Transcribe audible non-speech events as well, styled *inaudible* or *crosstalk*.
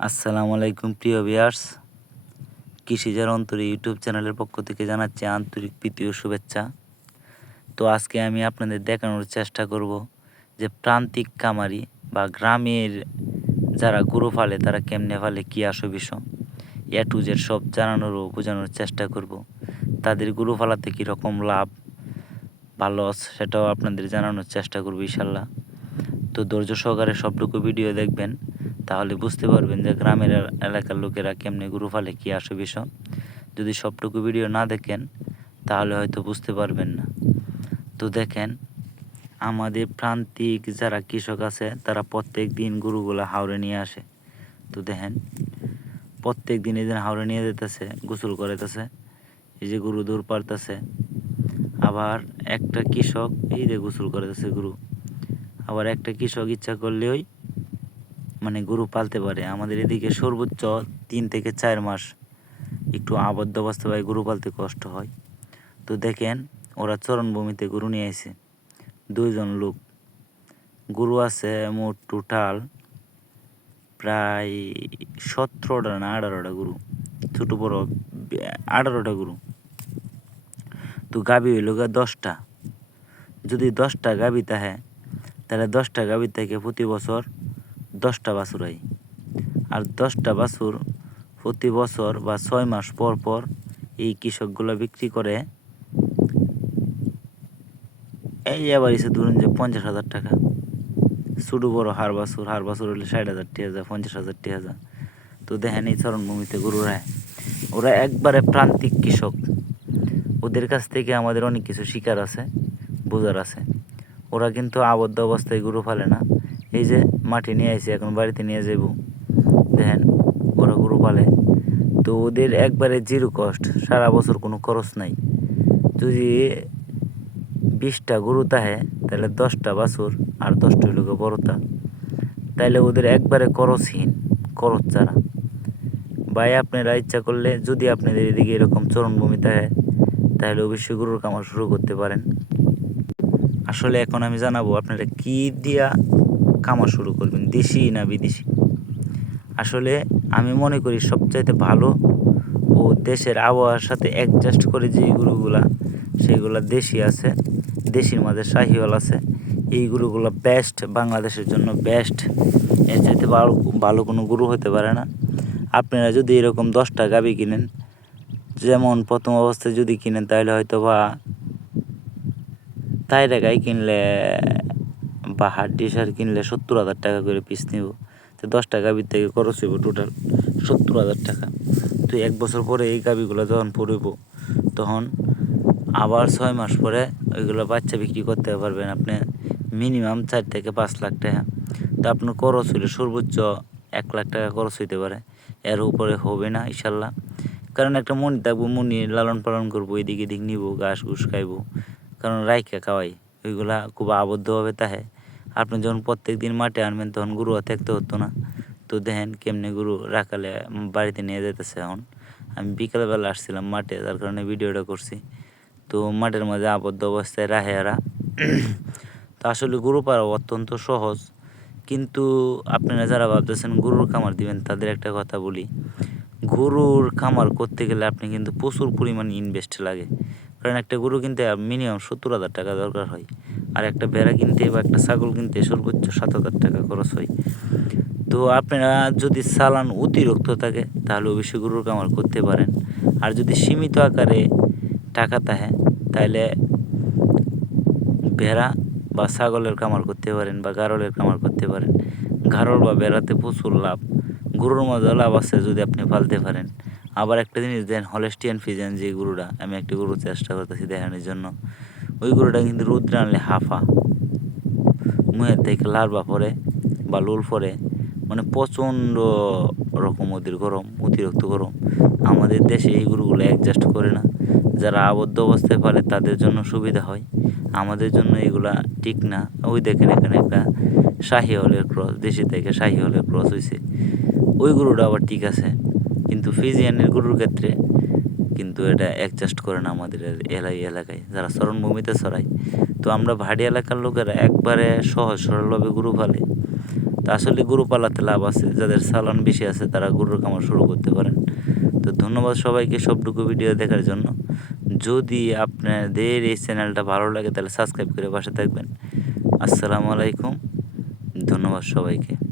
আসসালামু আলাইকুম, প্রিয় ভিউয়ার্স। কৃষিজার অন্তরী ইউটিউব চ্যানেলের পক্ষ থেকে জানাচ্ছি আন্তরিক প্রীতি ও শুভেচ্ছা। তো আজকে আমি আপনাদের দেখানোর চেষ্টা করব যে প্রান্তিক কামারি বা গ্রামের যারা গরু ফালে, তারা কেমনে ফালে, কী আসো বিষয় এ টু জেড সব জানানোর ও বোঝানোর চেষ্টা করব। তাদের গরু ফালাতে কীরকম লাভ বা লস, সেটাও আপনাদের জানানোর চেষ্টা করব ইনশাল্লাহ তো ধৈর্য সহকারে সবটুকু ভিডিও দেখবেন। তাহলে বুঝতে পারবেন যে গ্রামের এলাকার লোকেরা কেমনে গরু ফালে কী আসে বিষয় যদি সবটুকু ভিডিও না দেখেন, তাহলে হয়তো বুঝতে পারবেন না। তো দেখেন, আমাদের প্রান্তিক যারা কৃষক আছে, তারা প্রত্যেক দিন গরুগুলা হাওড়ে নিয়ে আসে। তো দেখেন, প্রত্যেক দিন এই দিন হাওড়ে নিয়ে যেতেছে, গোসল করাইতেছে, এই যে গরু দূর পারতেছে। আবার একটা কৃষক এই যে গোসল করাইতেছে গরু। আবার একটা কৃষক ইচ্ছা করলেই মানে গরু পালতে পারে। আমাদের এদিকে সর্বোচ্চ তিন থেকে চার মাস একটু আবদ্ধ অবস্থায় গরু পালতে কষ্ট হয়। তো দেখেন, ওরা চরণভূমিতে গরু নিয়ে আসে দুইজন লোক। গরু আছে মোট টোটাল প্রায় সতেরোটা না আঠারোটা গরু। ছোটো, বড় আঠারোটা গরু। তো গাবি হইল গা দশটা। যদি দশটা গাবি তাহে তাহলে দশটা গাভীর থেকে প্রতি বছর দশটা বাছুর হয়। আর দশটা বাছুর প্রতি বছর বা ছয় মাস পর পর এই কৃষকগুলো বিক্রি করে, এই আবার এসে ধরুন যে পঞ্চাশ হাজার টাকা। ছোটো বড় হার বাছুর হার বাছুর হলে ষাট হাজার টি হাজার, পঞ্চাশ হাজার টি হাজার। তো দেখেন এই চরণভূমিতে গরু রায়। ওরা একবারে প্রান্তিক কৃষক। ওদের কাছ থেকে আমাদের অনেক কিছু শিকার আছে, বোঝার আছে। ওরা কিন্তু আবদ্ধ অবস্থায় গরু ফালে না। এই যে মাটি নিয়ে আসে এখন বাড়িতে নিয়ে যাব দেখেন ওরা গরু পালে। তো ওদের একবারে জিরো কস্ট সারা বছর কোনো খরচ নাই। যদি বিশটা গরু তাহে, তাহলে দশটা বাছুর আর দশটা হইল বড়তা। তাইলে ওদের একবারে খরচহীন, খরচ ছাড়া। ভাই, আপনারা ইচ্ছা করলে যদি আপনাদের এদিকে এরকম চরণভূমি থাকে তাহলে অবশ্যই গরুর কামার শুরু করতে পারেন। আসলে এখন আমি জানাব, আপনারা কী দিয়া কামা শুরু করবেন, দেশি না বিদেশি? আসলে আমি মনে করি সবচাইতে ভালো ও দেশের আবহাওয়ার সাথে অ্যাডজাস্ট করে যে গরুগুলা, সেগুলা দেশি আছে, দেশির মাঝে শাহিওয়াল আছে এই গরুগুলো বেস্ট বাংলাদেশের জন্য বেস্ট এর চাইতে ভালো ভালো কোনো গরু হতে পারে না। আপনারা যদি এরকম দশটা গাবি কিনেন, যেমন প্রথম অবস্থায় যদি কিনেন, তাহলে হয়তো বা তাই টাকায় কিনলে বা হাড্ডি সার কিনলে সত্তর হাজার টাকা করে পিস নিব। তো দশ টাকা গাবির থেকে খরচ হইব টোটাল সত্তর হাজার টাকা। তো এক বছর পরে এই গাবিগুলো যখন পড়ব, তখন আবার ছয় মাস পরে ওইগুলো বাচ্চা বিক্রি করতে পারবেন আপনি মিনিমাম চার থেকে পাঁচ লাখ টাকা। তো আপনার খরচ হইলে সর্বোচ্চ এক লাখ টাকা খরচ হইতে পারে। এর উপরে হবে না, ইনশাল্লাহ। কারণ একটা মনি থাকব মনি লালন পালন করব, এদিক এদিক নিব, ঘাস ঘুষ খাইবো। কারণ রাইখা খাওয়াই, ওইগুলা খুব আবদ্ধভাবে তাহে। আপনি যখন প্রত্যেক দিন মাঠে আনবেন, তখন গরু থাকতে হতো না। তো দেখেন কেমনে গরু রাখালে বাড়িতে নিয়ে যেতেছে এখন। আমি বিকালবেলা আসছিলাম মাঠে, যার কারণে ভিডিওটা করছি। তো মাঠের মাঝে আবদ্ধ অবস্থায় রাহে এরা। *clears throat* তো আসলে গরু পাওয়া অত্যন্ত সহজ। কিন্তু আপনারা যারা ভাবতেছেন গরুর খামার দিবেন, তাদের একটা কথা বলি। গরুর খামার করতে গেলে আপনি কিন্তু প্রচুর পরিমাণ ইনভেস্ট লাগে। কারণ একটা গরু কিন্তু মিনিমাম সত্তর হাজার টাকা দরকার হয়। আর একটা ভেড়া কিনতে বা একটা ছাগল কিনতে সর্বোচ্চ সাত হাজার টাকা খরচ হয়। তো আপনারা যদি চালান অতিরিক্ত থাকে, তাহলে অবশ্যই গরুর খামার করতে পারেন। আর যদি সীমিত আকারে টাকা থাকে, তাহলে ভেড়া বা ছাগলের কামার করতে পারেন বা গারলের কামার করতে পারেন। গারল বা বেড়াতে প্রচুর লাভ। গরুর মধ্যে লাভ আছে যদি আপনি পালতে পারেন। আবার একটা জিনিস দেন, হলেস্টিয়ান ফিজেন যে গরুটা, আমি একটা গরু চেষ্টা করতেছি দেখানোর জন্য। ওই গরুটা কিন্তু রোদ্রে আনলে হাফা। মুহের থেকে লার্বা পরে বা লোল পরে মানে প্রচণ্ড রকম ওদের গরম, অতিরিক্ত গরম। আমাদের দেশে এই গরুগুলো অ্যাডজাস্ট করে না। যারা আবদ্ধ অবস্থায় পারে, তাদের জন্য সুবিধা হয়। আমাদের জন্য এগুলা ঠিক না। ওই দেখেন এখানে একটা শাহি হলের ক্রস দেশি থেকে শাহি হলের ক্রস হয়েছে ওই গরুটা আবার ঠিক আছে। কিন্তু ফিজিয়ানের গরুর ক্ষেত্রে কিন্তু এটা অ্যাডজাস্ট করে না আমাদের এলাই এলাকায়। যারা চরণভূমিতে ছড়ায়। তো আমরা ভাড়ি এলাকার লোকেরা একবারে সহজ সরলভাবে গরু পালে। তো আসলে গরু পালাতে লাভ আছে। যাদের সালান বেশি আছে, তারা গরুর খামার শুরু করতে পারেন। তো ধন্যবাদ সবাইকে সবটুকু ভিডিও দেখার জন্য। যদি আপনাদের এই চ্যানেলটা ভালো লাগে, তাহলে সাবস্ক্রাইব করে পাশে থাকবেন। আসসালামু আলাইকুম। ধন্যবাদ সবাইকে।